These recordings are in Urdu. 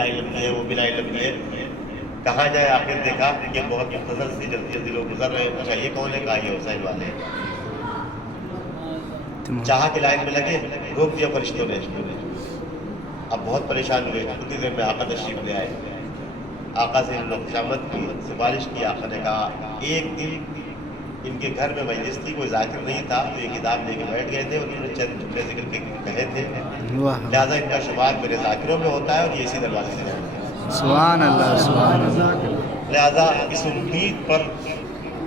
لائن لمبی ہے، وہ بھی لائن لمبی ہے، کہاں جائے؟ آخر دیکھا کہ بہت مختصر سی جلدی جلدی لوگ گزر رہے ہیں. اچھا یہ کون ہے؟ کہا یہ حسین والے ہیں. چاہا کہ لائن میں لگے، روک دیا فرشتوں نے. اب بہت پریشان ہوئے. اتنی دیر میں آقا تشریف لے آئے. آقا سے انہوں نے خوشامد کی، سفارش کی. آقا نے کہا ایک دن ان کے گھر میں مجلس تھی، کوئی ذاکر نہیں تھا، تو یہ کتاب لے کے بیٹھ گئے تھے. انہوں نے چند جملے ذکر کے کہے تھے، لہٰذا ان کا شمار میرے ذاکروں میں ہوتا ہے اور یہ اسی دروازے سے جائیں گے. سبحان اللہ سبحان اللہ. لہٰذا اس امید پر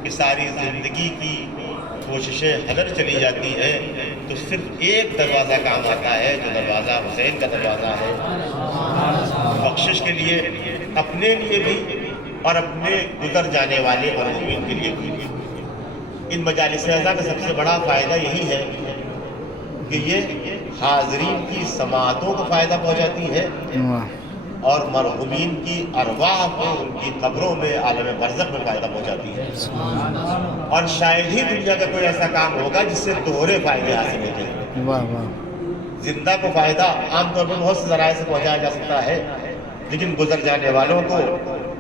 کہ ساری زندگی کی کوششیں ہدر چلی جاتی ہیں، تو صرف ایک دروازہ کام آتا ہے، جو دروازہ حسین کا دروازہ ہے. بخشش کے لیے، اپنے لیے بھی اور اپنے گزر جانے والے مرحومین کے لیے بھی. ان مجالس اعزا کا سب سے بڑا فائدہ یہی ہے کہ یہ حاضرین کی سماعتوں کو فائدہ پہنچاتی ہے اور مرحومین کی ارواح کو ان کی قبروں میں عالم برزخ میں فائدہ پہنچاتی ہے. اور شاید ہی دنیا کا کوئی ایسا کام ہوگا جس سے دوہرے فائدے حاصل ہوتے ہیں. واہ واہ. زندہ کو فائدہ عام طور پر بہت سے ذرائع سے پہنچایا جا سکتا ہے، لیکن گزر جانے والوں کو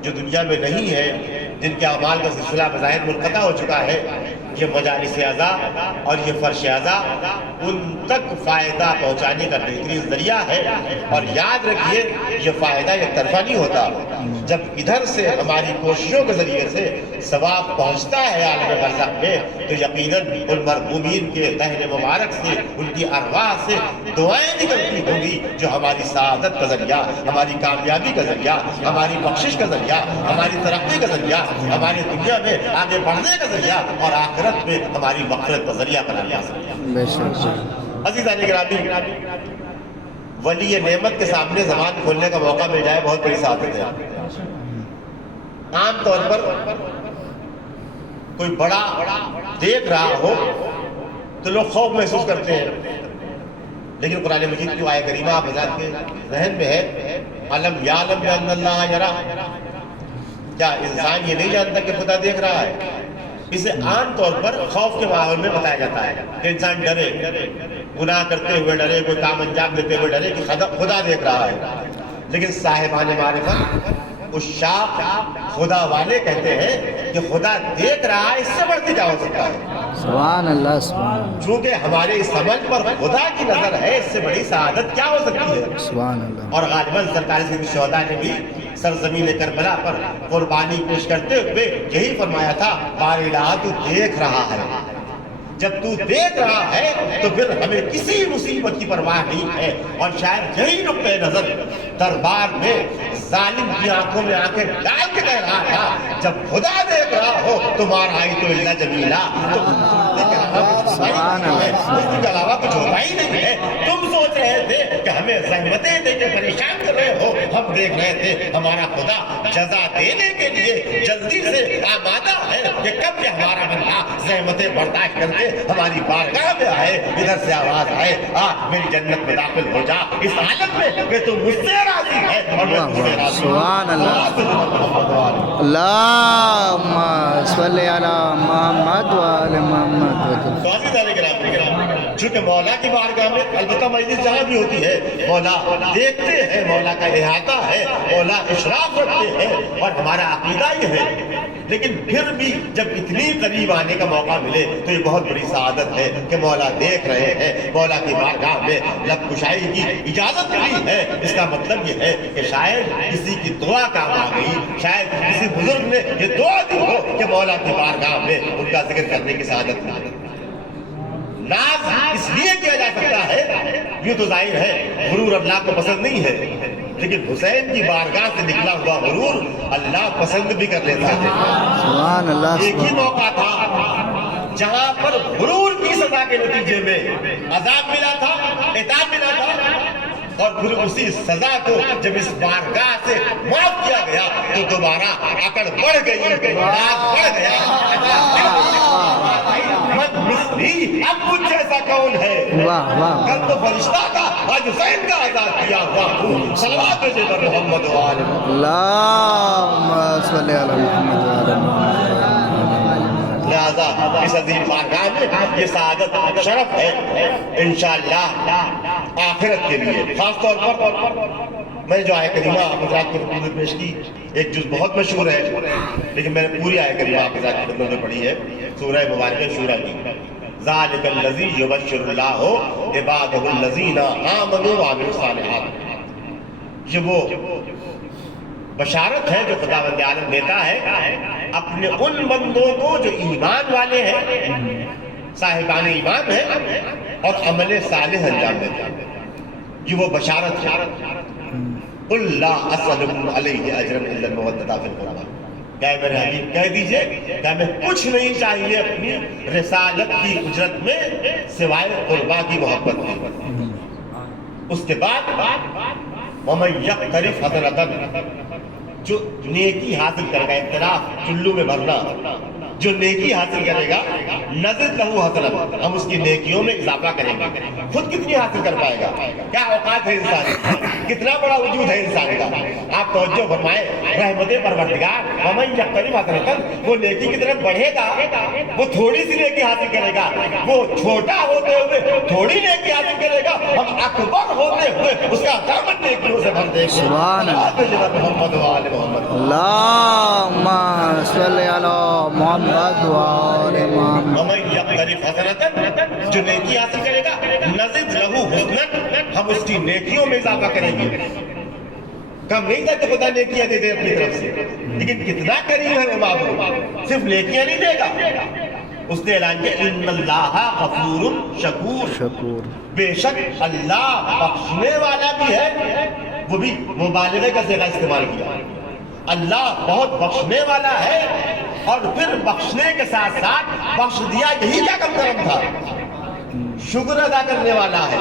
جو دنیا میں نہیں ہے، جن کے اعمال کا سلسلہ بظاہر منقطع ہو چکا ہے، یہ مجالس اعزا اور یہ فرش اعزا ان تک فائدہ پہنچانے کا بہترین ذریعہ ہے. اور یاد رکھیے یہ فائدہ ایک طرفہ نہیں ہوتا. جب ادھر سے ہماری کوششوں کے ذریعے سے ثواب پہنچتا ہے عالم برزخ میں، تو یقیناً ان مرحومین کے دہن مبارک سے، ان کی ارواح سے دعائیں نکلتی ہوں گی جو ہماری سعادت کا ذریعہ، ہماری کامیابی کا ذریعہ، ہماری بخشش کا ذریعہ، ہماری ترقی کا ذریعہ، ہماری دنیا میں آگے بڑھنے کا ذریعہ اور آخرت میں ہماری مغفرت کا ذریعہ بنا جا سکتی ہے. بے شک. عزیزان گرامی، ولی نعمت کے سامنے زبان کھولنے کا موقع مل جائے بہت بڑی سعادت ہے. عام طور پر کوئی بڑا دیکھ رہا ہو تو لوگ خوف محسوس کرتے ہیں، لیکن قرآن مجید کی آیت کریمہ آپ حضرات کے ذہن میں ہے، علم یعلم بأن اللہ یرا. کیا انسان یہ نہیں جانتا کہ خدا دیکھ رہا ہے؟ اسے عام طور پر خوف کے ماحول میں بتایا جاتا ہے کہ انسان ڈرے، گناہ کرتے ہوئے ڈرے، کوئی کام انجام دیتے ہوئے ڈرے کہ خدا دیکھ رہا ہے. لیکن صاحبان معرفت، عشاق، خدا والے کہتے ہیں کہ خدا دیکھ رہا ہے، اس سے بڑھ کے کیا ہو سکتا ہے؟ سبحان اللہ سبحان اللہ. چونکہ ہمارے اس عمل پر خدا کی نظر ہے، اس سے بڑی سعادت کیا ہو سکتی ہے؟ سبحان اللہ. اور غالباً سرکار سید الشہداء نے بھی سرزمین کربلا پر قربانی پیش کرتے ہوئے یہی فرمایا تھا، بار الہ تو دیکھ رہا ہے. جب تو دیکھ رہا ہے تو پھر ہمیں کسی مصیبت کی پرواہ نہیں ہے. اور شاید یہی نقطۂ نظر دربار میں ظالم کی آنکھوں میں آنکھیں ڈال کے کہہ رہا تھا، جب خدا دیکھ رہا ہو تمہارا آئی تو اللہ جمیلہ، تو اس کے علاوہ کچھ ہوتا ہی نہیں ہے. تم سوچ رہے تھے کہ ہمیں زحمتیں دے کے پریشان کر رہے ہو، ہم دیکھ رہے تھے ہمارا خدا جزا دینے کے لیے جلدی سے آمادہ ہے کہ کب یہ ہمارا بندہ زحمتیں برداشت کر کے ہماری بارگاہ میں آئے. ادھر سے آواز آئے، میری جنت میں داخل ہو جا، اس حالت میں کہ تو مجھ سے راضی ہے اور میں تجھ سے راضی ہوں. سبحان اللہ. اللہم صلی علی محمد وآل محمد. تو عزیزان گرامی، چونکہ مولا کی بارگاہ میں البتہ مجلس جہاں بھی ہوتی ہے مولا دیکھتے ہیں، مولا کا احاطہ ہے، مولا اشراف رکھتے ہیں اور ہمارا عقیدہ یہ ہے. لیکن پھر بھی جب اتنی قریب آنے کا موقع ملے تو یہ بہت بڑی سعادت ہے کہ مولا دیکھ رہے ہیں. مولا کی بارگاہ میں لب کشائی کی اجازت ملی ہے. اس کا مطلب یہ ہے کہ شاید کسی کی دعا کام آ گئی، شاید کسی بزرگ نے یہ دعا دی ہو کہ مولا کی بارگاہ میں ان کا ذکر کرنے کی سعادت ملی. ناز اس لیے کیا جا سکتا ہے، یہ تو ظاہر ہے غرور اللہ کو پسند نہیں ہے، لیکن حسین کی بارگاہ سے نکلا ہوا غرور اللہ پسند بھی کر لیتا ہے. سبحان اللہ. ایک ہی موقع تھا جہاں پر غرور کی سزا کے نتیجے میں عذاب ملا تھا، عتاب ملا تھا، اور پھر اسی سزا کو جب اس بارگاہ سے معاف کیا گیا تو دوبارہ اکڑ بڑھ گئی، ناز بڑھ گیا. اب کچھ جیسا کون ہے؟ واہ واہ. کل تو فرشتہ تھا، آج حسین کا آزاد کیا ہوا ہوں. صلوات بھیجے پر محمد و آل محمد. اللہم صلی علی محمد وآل محمد. لہذا اس عظیم بارگاہ میں یہ سعادت شرف ہے انشاءاللہ آخرت کے لیے. خاص طور پر میں نے جو آیت کریمہ آپ حضرات کے خدمت میں پیش کی، ایک جز بہت مشہور ہے لیکن میں نے پوری آیت کریمہ آپ حضرات کی خدمت میں پڑھی ہے، سورہ مبارکہ شورى کی. ذالک الذی یبشر اللہ عبادہ الذین آمنوا وعملوا الصالحات. یہ وہ بشارت ہے جو خداوند عالم دیتا ہے اپنے ان بندوں کو جو ایمان والے ہیں، صاحبان ایمان ہیں اور عمل صالح انجام دیتے ہیں. یہ وہ بشارت ہے. قل لا اسألکم علیہ اجرا الا المودۃ فی القربى. کہ میرے حبیب کہہ دیجئے کہ ہمیں کچھ نہیں چاہیے اپنی رسالت کی اجرت میں سوائے قربا کی محبت کی. اس کے بعد وَمَن يَقْتَرِفْ حَسَنَةً، جو نیکی حاصل کرے گا، اقتراف چلو میں بھرنا، جو نیکی حاصل کرے گا نزد لہو حسنۃ، ہم اس کی نیکیوں میں اضافہ کریں گے. خود کتنی حاصل کر پائے گا؟ کیا اوقات ہے انسان، کتنا بڑا وجود ہے انسان کا. آپ توجہ فرمائیں، رحمت پروردگار ومن یقترف حسنۃ، وہ نیکی کی طرف بڑھے گا، وہ تھوڑی سی نیکی حاصل کرے گا، وہ چھوٹا ہوتے ہوئے تھوڑی نیکی حاصل کرے گا، ہم اکبر ہوتے ہوئے اس کا دامن نیکیوں سے بھر دیں گے. سبحان اللہ. محمد و آل محمد. اللہم صلی علی محمد و آل محمد. ومن یقترف حسنۃ، جو نیکی حاصل کرے گا نزد لہو حسنۃ، ہم اس کی نیکیوں میں اضافہ کریں گے. کم نہیں تھا کہ خدا نیکیاں دے دے اپنی طرف سے، لیکن کتنا کریم ہے وہ معبود، صرف نیکیاں نہیں دے گا. اس نے اعلان کیا ان اللہ غفور شکور، شکور. بے شک اللہ بخشنے والا بھی ہے. وہ بھی مبالغے کا صیغہ استعمال کیا. اللہ بہت بخشنے والا ہے، اور پھر بخشنے کے ساتھ ساتھ بخش دیا، یہی کیا کم کرم تھا. شکر ادا کرنے والا ہے،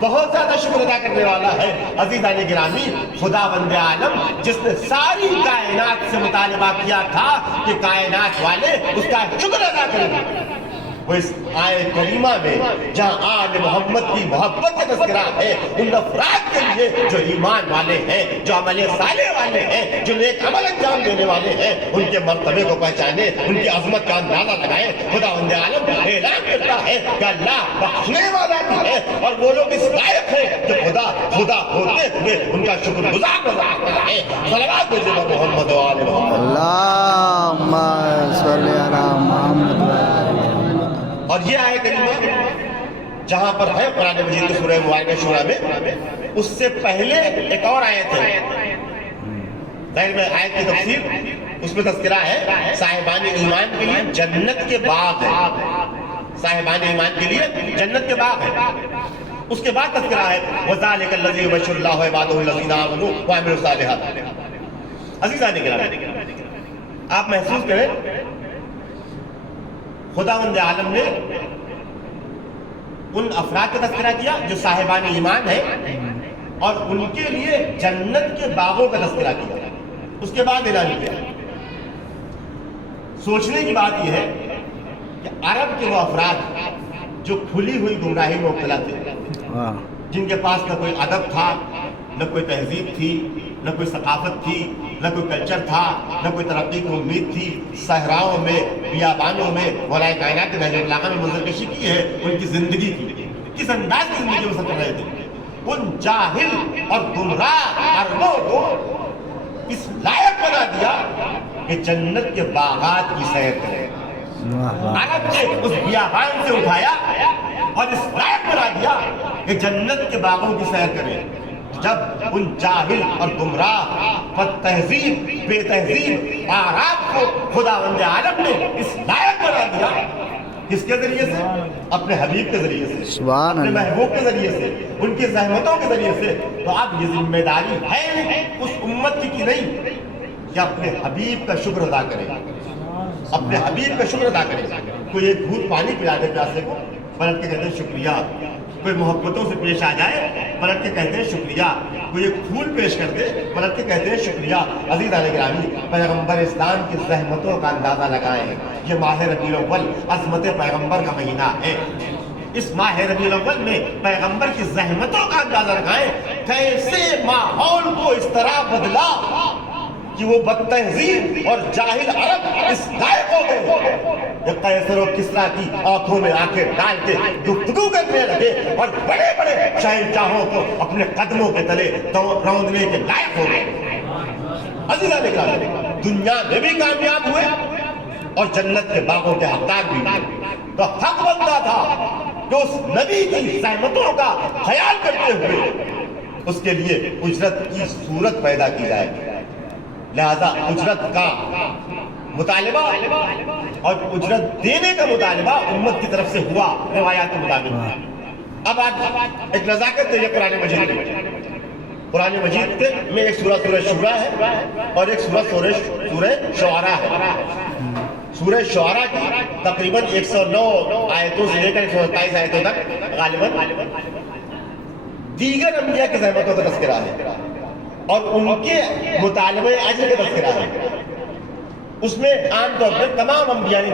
بہت زیادہ شکر ادا کرنے والا ہے. عزیزان گرامی، خداوند عالم جس نے ساری کائنات سے مطالبہ کیا تھا کہ کائنات والے اس کا شکر ادا کریں، وہ اس آیت کریمہ میں جہاں آل محمد کی محبت کا تذکرہ ہے ان افراد کے لیے جو ایمان والے ہیں، جو عمل صالح والے ہیں، جو نیک عمل انجام دینے والے ہیں، ان کے مرتبے کو پہچانے، ان کی عظمت کا اندازہ لگائیں. خداوند عالم اعلان کرتا ہے کہ اللہ بخشنے والا بھی ہے، اور وہ لوگ اس لائق ہیں کہ خدا ہوتے ہوئے ان کا شکر گزار نظر ہے. صلوات بھیجے محمد و آل محمد. اللہم صلی علی محمد و آل محمد. اور یہ آیت کریمہ جہاں پر ہے قرآن مجید کی سورہ مبارکہ شورى میں، اس سے پہلے ایک اور آیت ہے. ظاہر میں آیت کی تفسیر اس میں تذکرہ ہے صاحبان ایمان کے لیے جنت کے باغ ہے. صاحبان ایمان کے لیے جنت کے باغ ہے. اس کے بعد تذکرہ ہے وَذَلِكَ الَّذِي يُبَشِّرُ اللَّهُ عِبَادَهُ الَّذِينَ آمَنُوا وَعَمِلُوا الصَّالِحَاتِ. عزیزان گرامی، آپ محسوس کریں خداوند عالم نے ان افراد کا تذکرہ کیا جو صاحبان ایمان ہیں، اور ان کے لیے جنت کے باغوں کا تذکرہ کیا. اس کے بعد اعلان کیا. سوچنے کی بات یہ ہے کہ عرب کے وہ افراد جو کھلی ہوئی گمراہی میں مبتلا تھے، جن کے پاس نہ کوئی ادب تھا، نہ کوئی تہذیب تھی، نہ کوئی ثقافت تھی، نہ کوئی کلچر تھا، نہ کوئی ترقی کی امید تھی، صحراؤں میں، بیابانوں میں مولا کائنات کے نہج البلاغہ میں منظر کشی کی ہے ان کی زندگی کی. کس انداز کی زندگی میں سفر رہے تھے. ان جاہل اور گمراہ عربوں کو اس لائق بنا دیا کہ جنت کے باغات کی سیر کریں. عرب نے اس بیابان سے اٹھایا اور اس لائق بنا دیا کہ جنت کے باغوں کی سیر کریں. جب ان جاہل اور گمراہ بد تہذیب، بے تہذیب آراب کو خداوند عالم نے اس لائق بنا دیا، کس کے ذریعے سے؟ اپنے حبیب کے ذریعے سے، اپنے محبوب کے ذریعے سے، ان کی زحمتوں کے ذریعے سے. تو اب یہ ذمہ داری ہے اس امت کی نہیں کہ اپنے حبیب کا شکر ادا کرے، اپنے حبیب کا شکر ادا کرے. کوئی ایک گھونٹ پانی پلا دے پیاسے کو، پلٹ کے کہتے ہیں شکریہ. کوئی محبتوں سے پیش آ جائے، پلٹ کے کہتے ہیں شکریہ. کوئی ایک پھول پیش کر دے، پلٹ کے کہتے ہیں شکریہ. عزیزان گرامی، پیغمبر اسلام کی زحمتوں کا اندازہ لگائیں. یہ ماہ ربیع الاول عظمت پیغمبر کا مہینہ ہے. اس ماہ ربیع الاول میں پیغمبر کی زحمتوں کا اندازہ لگائیں. کیسے ماحول کو اس طرح بدلا کہ وہ بد تہذیب اور جاہل عرب اس لائق ہو گئے قیصر و کسریٰ کی آنکھوں میں آنکھیں ڈال کے گفتگو کرنے لگے اور بڑے بڑے شہنشاہوں کو اپنے قدموں کے تلے روندنے کے لائق ہو گئے۔ عزیزان اکرام، دنیا میں بھی کامیاب ہوئے اور جنت کے باغوں کے حقدار بھی ہوئے۔ تو حق بنتا تھا کہ اس نبی کی زحمتوں کا خیال کرتے ہوئے اس کے لیے اجرت کی صورت پیدا کی جائے، لہذا اجرت کا مطالبہ اور اجرت دینے کا مطالبہ امت کی طرف سے ہوا روایات کے مطابق۔ اب آج ایک نزاکت ہے یہ قرآن مجید میں، قرآن مجید کے میں ایک سورہ شورا ہے اور ایک سورہ شعراء ہے۔ سورہ شعراء کی تقریباً 109 آیتوں سے لے کر 127 آیتوں تک غالباً دیگر انبیاء کی زحمتوں کا تذکرہ ہے اور ان کے مطالبہ اجر کا تذکرہ ہے۔ اس میں عام طور پر تمام انبیاء نے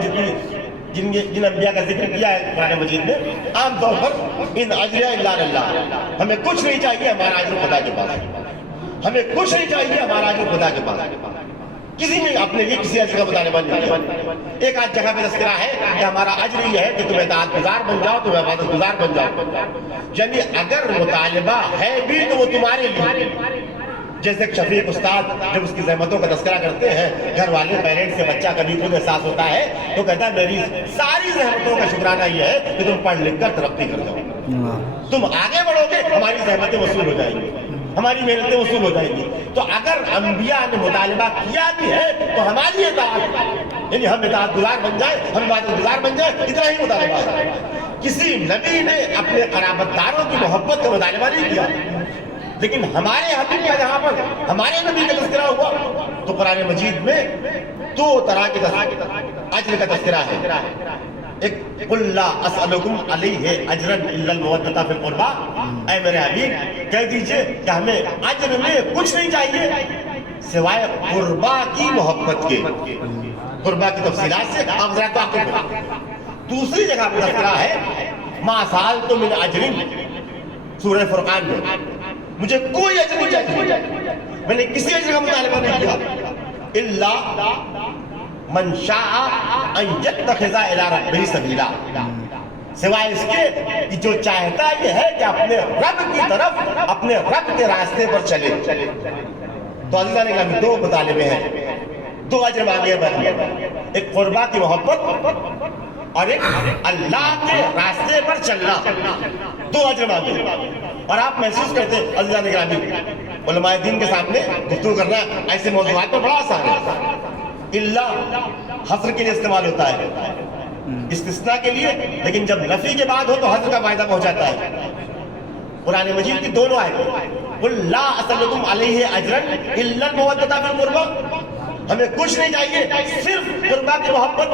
جن انبیاء کا ذکر کیا ہے قرآن مجید میں، عام طور پر ان اجر الا للہ، ہمیں کچھ نہیں چاہیے، ہمارا اجر خدا کے پاس، ہمیں کچھ نہیں چاہیے، ہمارا اجر خدا کے پاس۔ کسی نے اپنے لیے کسی اجر کا مطالبہ نہیں کیا۔ ایک آدھ جگہ پہ تذکرہ ہے کہ ہمارا اجر یہ ہے کہ تم اطاعت گزار بن جاؤ، تم عبادت گزار بن جاؤ، یعنی اگر مطالبہ ہے بھی تو وہ تمہارے لیے۔ جیسے ایک شفیق استاد جب اس کی زحمتوں کا تذکرہ کرتے ہیں، گھر والے پیرنٹس سے بچہ کبھی خود احساس ہوتا ہے تو کہتا ہے میری ساری زحمتوں کا شکرانہ یہ ہے کہ تم پڑھ لکھ کر ترقی کر جاؤ، تم آگے بڑھو گے، ہماری زحمتیں وصول ہو جائیں گی، ہماری محنتیں وصول ہو جائیں گی۔ تو اگر انبیاء نے مطالبہ کیا بھی ہے تو ہماری اطاعت، یعنی ہم اطاعت گزار بن جائیں، ہم عبادت گزار بن جائیں، اتنا ہی مطالبہ ہے۔ کسی نبی نے اپنے قرابت داروں کی محبت کا مطالبہ نہیں کیا، لیکن ہمارے حبیب کا جہاں پر ہمارے نبی کا تذکرہ ہوا تو قرآن مجید میں دو طرح کے اجر کا تذکرہ ہے۔ ایک قُلْ لَا أَسْأَلُكُمْ عَلَيْهِ أَجْرًا إِلَّا الْمَوَدَّةَ فِي الْقُرْبَى، اے میرے حبیب کہہ دیجئے کہ ہمیں اجر میں کچھ نہیں چاہیے سوائے قربا کی محبت کے۔ قربا کی تفصیلات سے آپ ذرا واقف ہیں۔ دوسری جگہ پر تذکرہ ہے مَا سَأَلْتُم مِّنْ أَجْرٍ، سورہ فرقان میں، مجھے کوئی اجر نہیں چاہیے، میں نے کسی اجر کا مطالبہ نہیں کیا، الا من شاء ان یتخذ الی ربہ سبیلا، سوائے اس کے کہ جو چاہتا یہ ہے کہ اپنے رب کی طرف، اپنے رب کے راستے پر چلے۔ تو عزیزان اکرامی دو مطالبے ہیں، دو اجر مانگے ہیں، ایک قربا کی محبت اور ایک اللہ کے راستے پر چلنا، دو اجر مانگے۔ اور آپ محسوس کرتے ہیں عزیزان اکرامی، علماء دین کے سامنے گفتگو کرنا ایسے موضوعات پر بڑا آسان ہے۔ اللہ حصر کے لیے استعمال ہوتا ہے، استثناء کے لیے، لیکن جب نفی کے بعد ہو تو حصر کا فائدہ پہنچاتا ہے۔ قرآن مجید کی دونوں آیتیں، قُلْ لَا أَسْأَلُكُمْ عَلَيْهِ أَجْرًا إِلَّا الْمَوَدَّةَ فِي الْقُرْبَى، ہمیں کچھ نہیں چاہیے صرف قربا کی محبت،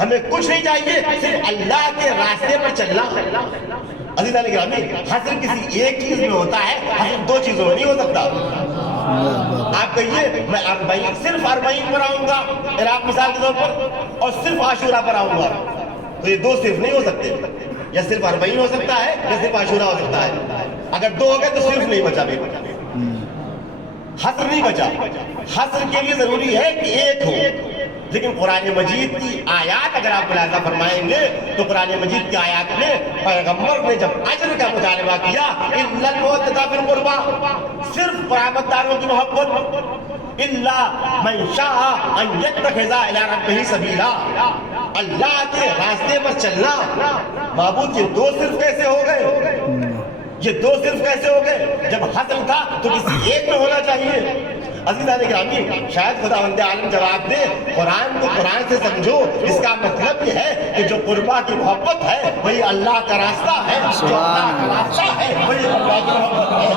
ہمیں کچھ نہیں چاہیے صرف اللہ کے راستے پر چلنا۔ عزیزان اکرامی، حصر کسی ایک چیز میں ہوتا ہے، حصر دو چیزوں میں نہیں ہو سکتا۔ آپ کہیے میں صرف 40 پر آؤں گا عراق مثال کے طور پر اور صرف عاشورہ پر آؤں گا، تو یہ دو صرف نہیں ہو سکتے، یا صرف 40 ہو سکتا ہے یا صرف عاشورہ ہو سکتا ہے۔ اگر دو ہو گئے تو صرف نہیں بچا، حصر نہیں بچا۔ حصر کے لیے ضروری ہے کہ ایک ہو، لیکن قرآن مجید کی آیات اگر آپ ملاحظہ فرمائیں گے تو قرآن مجید کی آیات میں پیغمبر نے جب اجر کا مطالبہ کیا، اِلَّا الْمَوَدَّةَ فِي الْقُرْبَى، صرف قرابت داروں کی محبت، اِلَّا مَن شَاءَ أَن يَتَّخِذَ إِلَىٰ رَبِّهِ سَبِيلًا، اللہ کے راستے پر چلنا۔ معبود یہ دو صرف کیسے ہو گئے؟ یہ دو صرف کیسے ہو گئے؟ جب حصر تھا تو کسی ایک میں ہونا چاہیے۔ عزیزان اکرامی، شاید خداوند عالم جواب دے، قرآن کو قرآن سے سمجھو، اس کا مطلب یہ ہے کہ جو قربا کی محبت ہے وہی اللہ کا راستہ ہے، جو اللہ کا راستہ ہے وہی قربا کی محبت ہے۔